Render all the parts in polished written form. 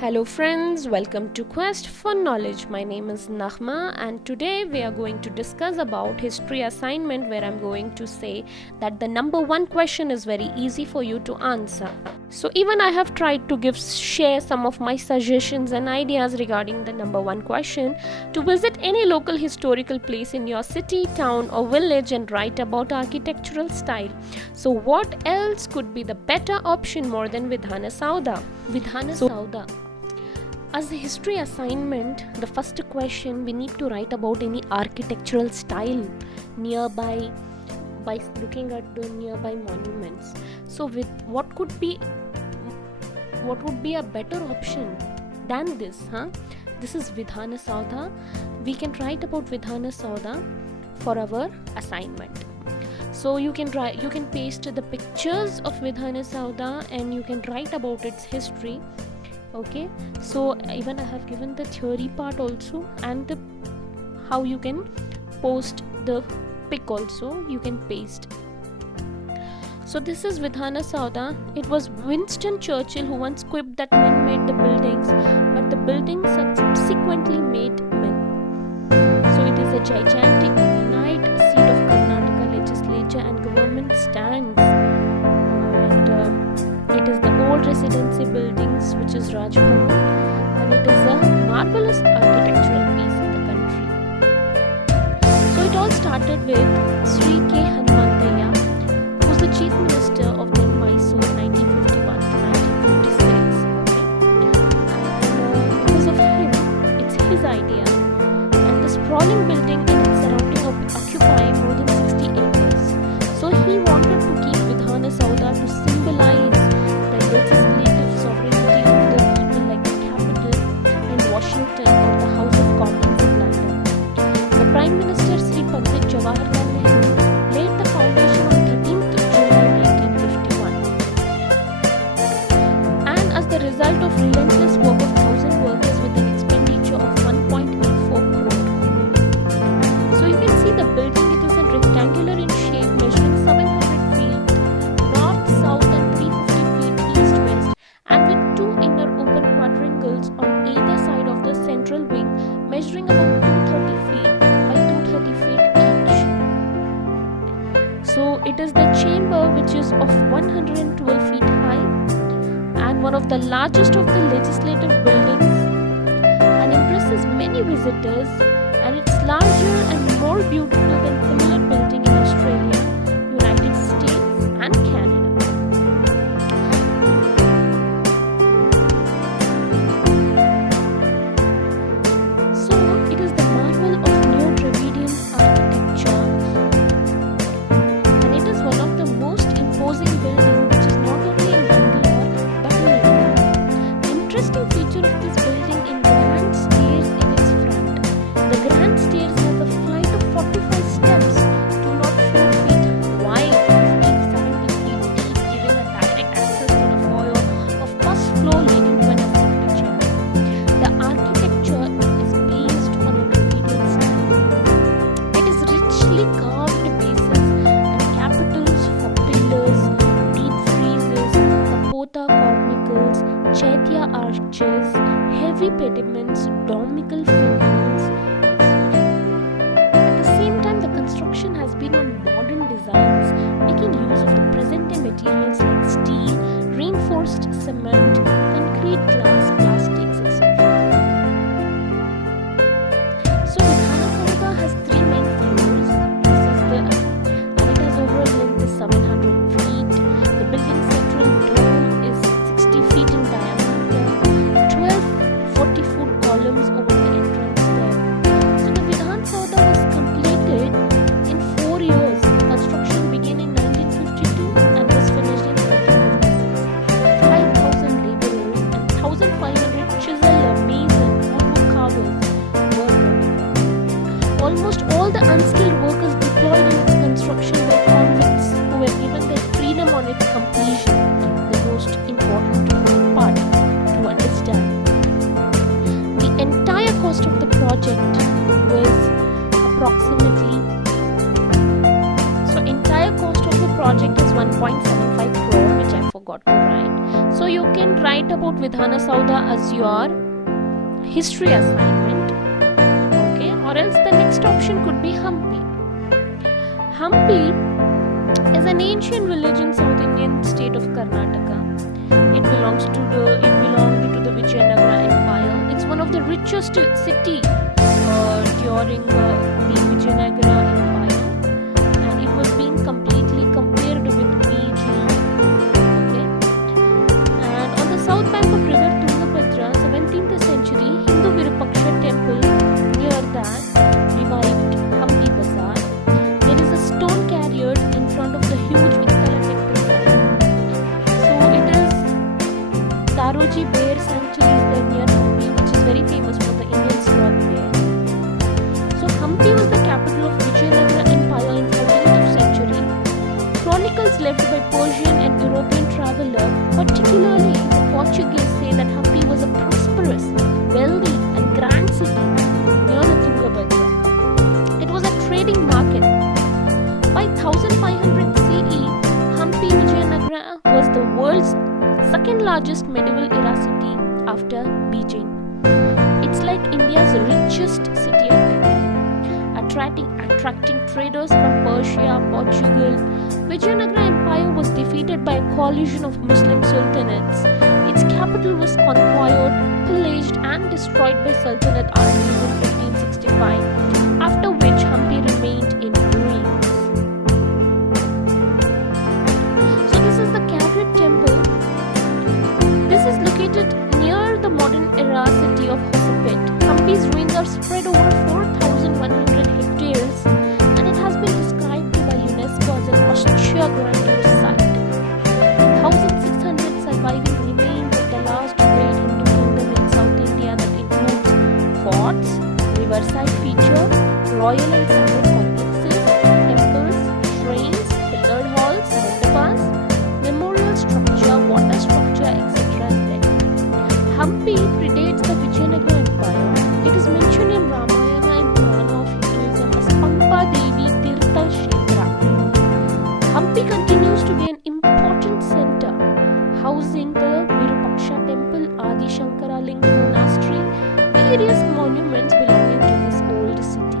Hello friends, welcome to Quest for Knowledge. My name is Nahma and today we are going to discuss about history assignment where I'm going to say that the number one question is very easy for you to answer. So even I have tried to share some of my suggestions and ideas regarding the number one question to visit any local historical place in your city, town or village and write about architectural style. So what else could be the better option more than Vidhana Sauda? Sauda. As a history assignment, the first question we need to write about any architectural style nearby by looking at the nearby monuments. So with what would be a better option than this, This is Vidhana Sauda. We can write about Vidhana Sauda for our assignment. So you can paste the pictures of Vidhana Sauda and you can write about its history. Okay, so even I have given the theory part also and how you can post the pic also, you can paste. So this is Vidhana Sauda. It was Winston Churchill who once quipped that men made the buildings, but the buildings subsequently made men. So it is a gigantic granite seat of Karnataka legislature and government stands. It is the old residency buildings, which is Raj Bhavan, and it is a marvelous architectural piece in the country. So it all started with Sri K. Hanumantayya, who was the chief minister of the Mysore 1951 to 1956. And because of him, it's his idea, and the sprawling building and its surrounding occupy more than 60 acres. So he wanted to keep Vidhana Sauda to symbolize legislative sovereignty of the people, like the capital in Washington or the House of Commons in London. The Prime Minister Sri Pandit Jawaharlal Nehru laid the foundation on 13th July 1951. And as the result of relentless work of 1,000 workers with an expenditure of 1.84 crore. So you can see the building, it is a rectangular in shape, measuring 700 feet north, south and 350 and with two inner open quadrangles on either side of the central wing, measuring about 230 feet by 230 feet each. So it is the chamber which is of 112 feet high and one of the largest of the legislative buildings and impresses many visitors, and it's larger and more beautiful than similar building in Australia, United States and Canada. Arches, heavy pediments, domical finials, etc. At the same time, the construction has been on modern designs, making use of the present-day materials like steel, reinforced cement, concrete, glass, plastics, etc. So Vidhana Sauda has three main floors. And it has overall length is 700 feet. The building's central dome is 60 feet in diameter. 40-foot columns over the entrance there. So the Vidhana Sauda was completed in 4 years. The construction began in 1952 and was finished in 1956. 5,000 laborers and 1,500 chiseler, mason, woodwork carvers worked on it. Almost all the unskilled workers deployed in its construction were convicts who were given their freedom on its completion. The most important part to understand. Entire cost of the project was entire cost of the project is 1.75 crore, which I forgot to write. So you can write about Vidhana Saudha as your history assignment. Okay, or else the next option could be Hampi. Hampi is an ancient village in South Indian state of Karnataka. It belonged to the Vijayanagara Empire. It's one of the richest city during the Vijayanagara Empire, and it was being completely compared with Beijing. Okay, and on the south bank of river Tungabhadra, 17th century Hindu Virupaksha temple near that revived Hampi Bazaar. There is a stone carrier in front of the huge Vittala temple. So it is Daroji Bear Sanctuary is there near Hampi, which is very famous for the Indian sloth bear. So Hampi was the capital of Vijayanagara Empire in 14th century. Chronicles left by Persian and European traveller, particularly the Portuguese, say that Hampi was a prosperous, wealthy and grand city near the Tungabhadra. It was a trading market. By 1500 CE, Hampi Vijayanagara was the world's second largest medieval era city after Beijing. It's like India's richest city at the time, attracting traders from Persia, Portugal. Vijayanagara Empire was defeated by a coalition of Muslim sultanates. Its capital was conquered, pillaged and destroyed by Sultanate armies in 1565, after which Hampi remained in ruins. So this is the Carrot Temple. This is located near the modern era city of Hosapet. Hampi's ruins are spread over 4,100 hectares, and it has been described by UNESCO as an austere grandeur site. 1,600 surviving remains of the last great Hindu kingdom in South India that includes forts, riverside feature, royal and sacred complexes, temples, shrines, pillared halls, mandapas, memorial structure, water structure, etc. Hampi predates the Vijayanagara Empire. It is mentioned in Ramayana and Purana of Hinduism as Pampa Devi Tirtha Kshetra. Hampi continues to be an important center, housing the Virupaksha temple, Adi Shankara Linga monastery, various monuments belonging to this old city.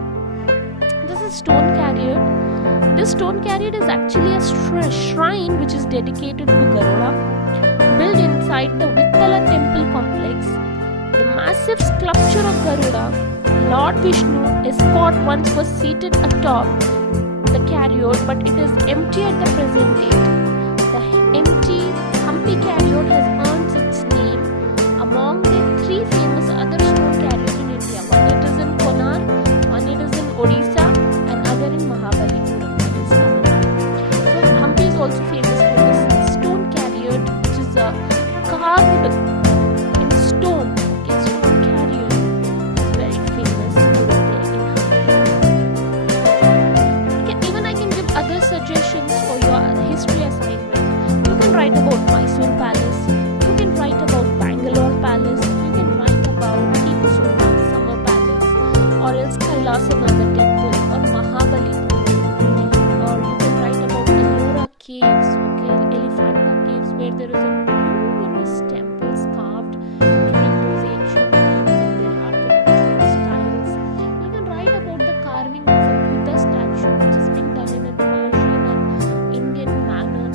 This is stone carrier. This stone carrier is actually a shrine which is dedicated to Garuda, built inside the Vittala temple complex. The massive sculpture of Garuda, Lord Vishnu, escort once was seated atop the carrier, but it is empty at the present date. The empty Hampi carrier has earned its name among the three famous other stone carriers in India. One it is in Konark, one it is in Odisha, and other in Mahabalipuram, that is Tamil Nadu. So Hampi is also famous for this stone carrier, which is carved in stone. Okay, stone carrier is very famous over there in Hampi. Okay, even I can give other suggestions for your history assignment. You can write about Mysore Palace. You can write about Bangalore Palace. You can write about Tipu Sultan's Summer Palace, or else Kailasanaga Temple or Mahabalipuram. Or you can write about Ellora Caves, okay, Elephanta Caves, where there is numerous temples carved during those ancient times and their architectural styles. You can write about the carving of a Buddha statue which has been done in a Persian and Indian manner.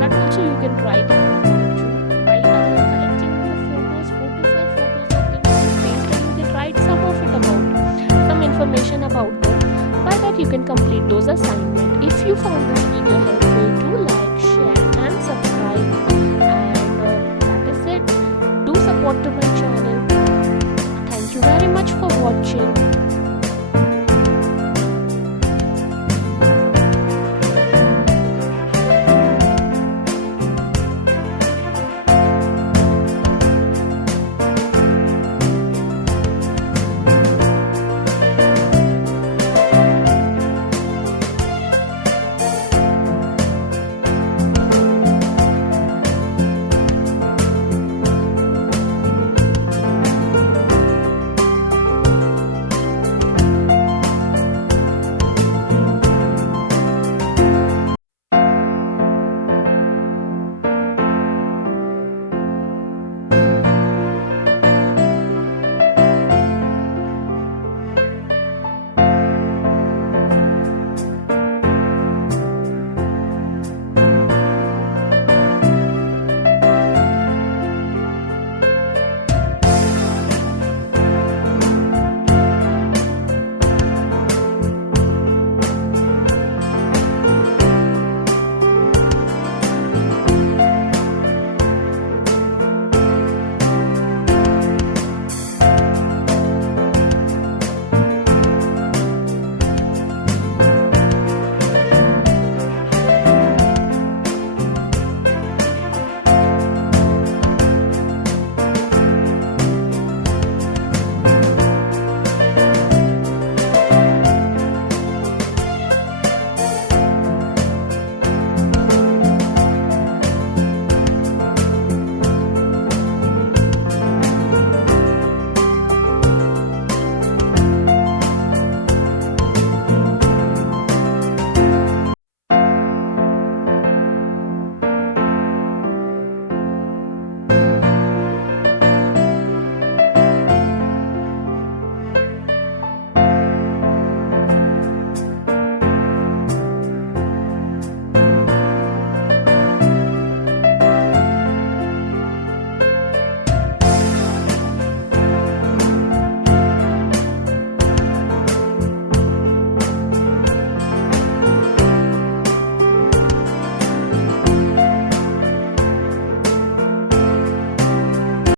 That also you can write if you want to. By collecting the photos, 4 to 5 photos of the different place, and you can write some of it about, some information about them. By that you can complete those assignments. If you found this video helpful, do like, share and subscribe. And that is it. Do support to my channel. Thank you very much for watching.